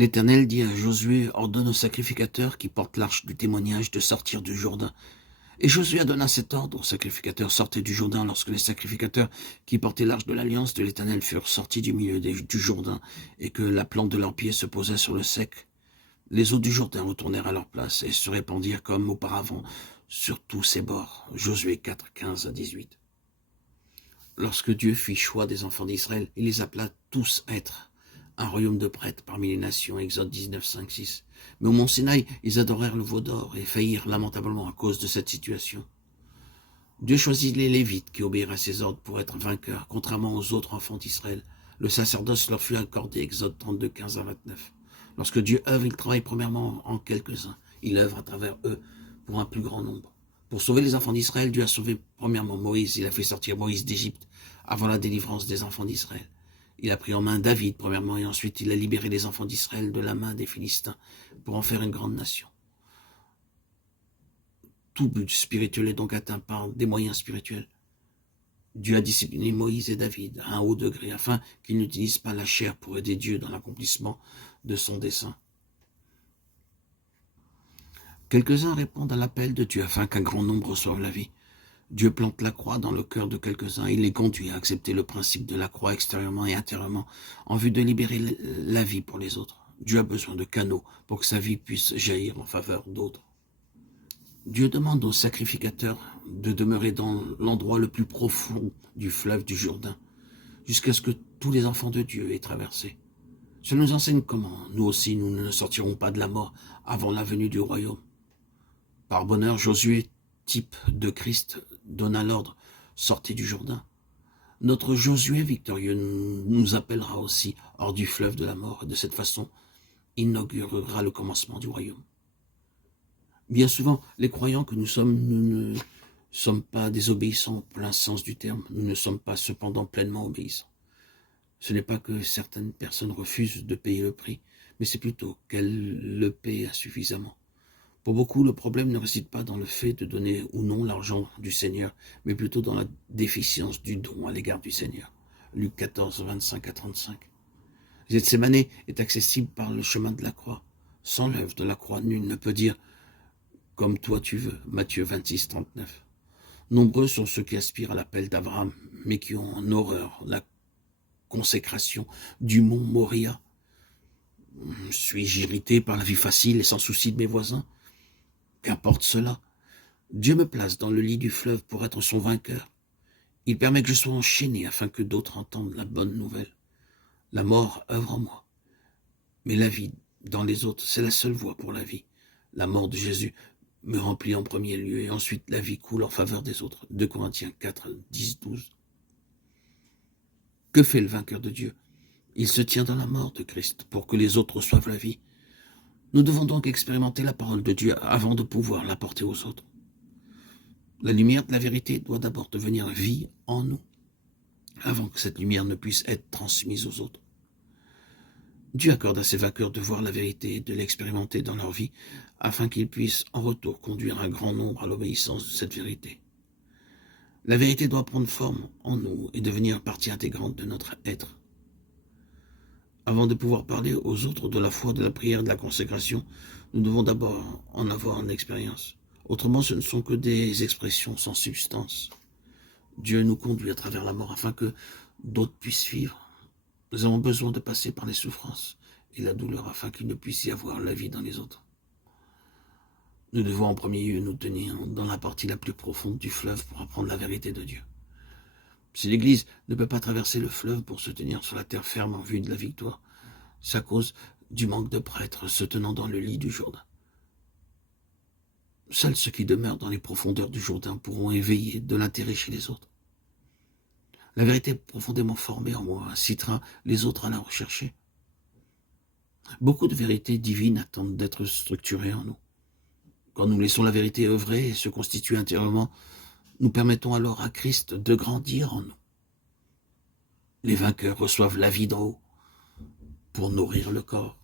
L'Éternel dit à Josué, ordonne aux sacrificateurs qui portent l'arche du témoignage de sortir du Jourdain. Et Josué donna cet ordre aux sacrificateurs, sortez du Jourdain. Lorsque les sacrificateurs qui portaient l'arche de l'alliance de l'Éternel furent sortis du milieu du Jourdain, et que la plante de leurs pieds se posait sur le sec, les eaux du Jourdain retournèrent à leur place et se répandirent comme auparavant sur tous ses bords. Josué 4, 15 à 18. Lorsque Dieu fit choix des enfants d'Israël, il les appela tous à être un royaume de prêtres parmi les nations, Exode 19, 5, 6. Mais au mont Sinaï, ils adorèrent le veau d'or et faillirent lamentablement à cause de cette situation. Dieu choisit les Lévites qui obéirent à ses ordres pour être vainqueurs, contrairement aux autres enfants d'Israël. Le sacerdoce leur fut accordé, Exode 32, 15 à 29. Lorsque Dieu œuvre, il travaille premièrement en quelques-uns. Il œuvre à travers eux pour un plus grand nombre. Pour sauver les enfants d'Israël, Dieu a sauvé premièrement Moïse. Il a fait sortir Moïse d'Égypte avant la délivrance des enfants d'Israël. Il a pris en main David premièrement et ensuite il a libéré les enfants d'Israël de la main des Philistins pour en faire une grande nation. Tout but spirituel est donc atteint par des moyens spirituels. Dieu a discipliné Moïse et David à un haut degré afin qu'ils n'utilisent pas la chair pour aider Dieu dans l'accomplissement de son dessein. Quelques-uns répondent à l'appel de Dieu afin qu'un grand nombre reçoive la vie. Dieu plante la croix dans le cœur de quelques-uns. Il les conduit à accepter le principe de la croix extérieurement et intérieurement en vue de libérer la vie pour les autres. Dieu a besoin de canaux pour que sa vie puisse jaillir en faveur d'autres. Dieu demande aux sacrificateurs de demeurer dans l'endroit le plus profond du fleuve du Jourdain jusqu'à ce que tous les enfants de Dieu aient traversé. Cela nous enseigne comment, nous aussi, nous ne sortirons pas de la mort avant la venue du royaume. Par bonheur, Josué, type de Christ, donna l'ordre « Sortez du Jourdain ». Notre Josué victorieux nous appellera aussi hors du fleuve de la mort et de cette façon inaugurera le commencement du royaume. Bien souvent, les croyants que nous ne sommes pas désobéissants au plein sens du terme, nous ne sommes pas cependant pleinement obéissants. Ce n'est pas que certaines personnes refusent de payer le prix, mais c'est plutôt qu'elles le paient insuffisamment. Pour beaucoup, le problème ne réside pas dans le fait de donner ou non l'argent du Seigneur, mais plutôt dans la déficience du don à l'égard du Seigneur. Luc 14, 25 à 35. Gethsémane est accessible par le chemin de la croix. Sans l'œuvre de la croix, nul ne peut dire « comme toi tu veux » Matthieu 26, 39. Nombreux sont ceux qui aspirent à l'appel d'Abraham, mais qui ont en horreur la consécration du mont Moria. Suis-je irrité par la vie facile et sans souci de mes voisins? Qu'importe cela, Dieu me place dans le lit du fleuve pour être son vainqueur. Il permet que je sois enchaîné afin que d'autres entendent la bonne nouvelle. La mort œuvre en moi, mais la vie dans les autres, c'est la seule voie pour la vie. La mort de Jésus me remplit en premier lieu et ensuite la vie coule en faveur des autres. 2 Corinthiens 4, 10, 12. Que fait le vainqueur de Dieu? Il se tient dans la mort de Christ pour que les autres reçoivent la vie. Nous devons donc expérimenter la parole de Dieu avant de pouvoir l'apporter aux autres. La lumière de la vérité doit d'abord devenir vie en nous, avant que cette lumière ne puisse être transmise aux autres. Dieu accorde à ses vainqueurs de voir la vérité et de l'expérimenter dans leur vie, afin qu'ils puissent en retour conduire un grand nombre à l'obéissance de cette vérité. La vérité doit prendre forme en nous et devenir partie intégrante de notre être. Avant de pouvoir parler aux autres de la foi, de la prière, de la consécration, nous devons d'abord en avoir une expérience. Autrement, ce ne sont que des expressions sans substance. Dieu nous conduit à travers la mort afin que d'autres puissent vivre. Nous avons besoin de passer par les souffrances et la douleur afin qu'il ne puisse y avoir la vie dans les autres. Nous devons en premier lieu nous tenir dans la partie la plus profonde du fleuve pour apprendre la vérité de Dieu. Si l'Église ne peut pas traverser le fleuve pour se tenir sur la terre ferme en vue de la victoire, c'est à cause du manque de prêtres se tenant dans le lit du Jourdain. Seuls ceux qui demeurent dans les profondeurs du Jourdain pourront éveiller de l'intérêt chez les autres. La vérité profondément formée en moi incitera les autres à la rechercher. Beaucoup de vérités divines attendent d'être structurées en nous. Quand nous laissons la vérité œuvrer et se constituer intérieurement, nous permettons alors à Christ de grandir en nous. Les vainqueurs reçoivent la vie d'en haut pour nourrir le corps.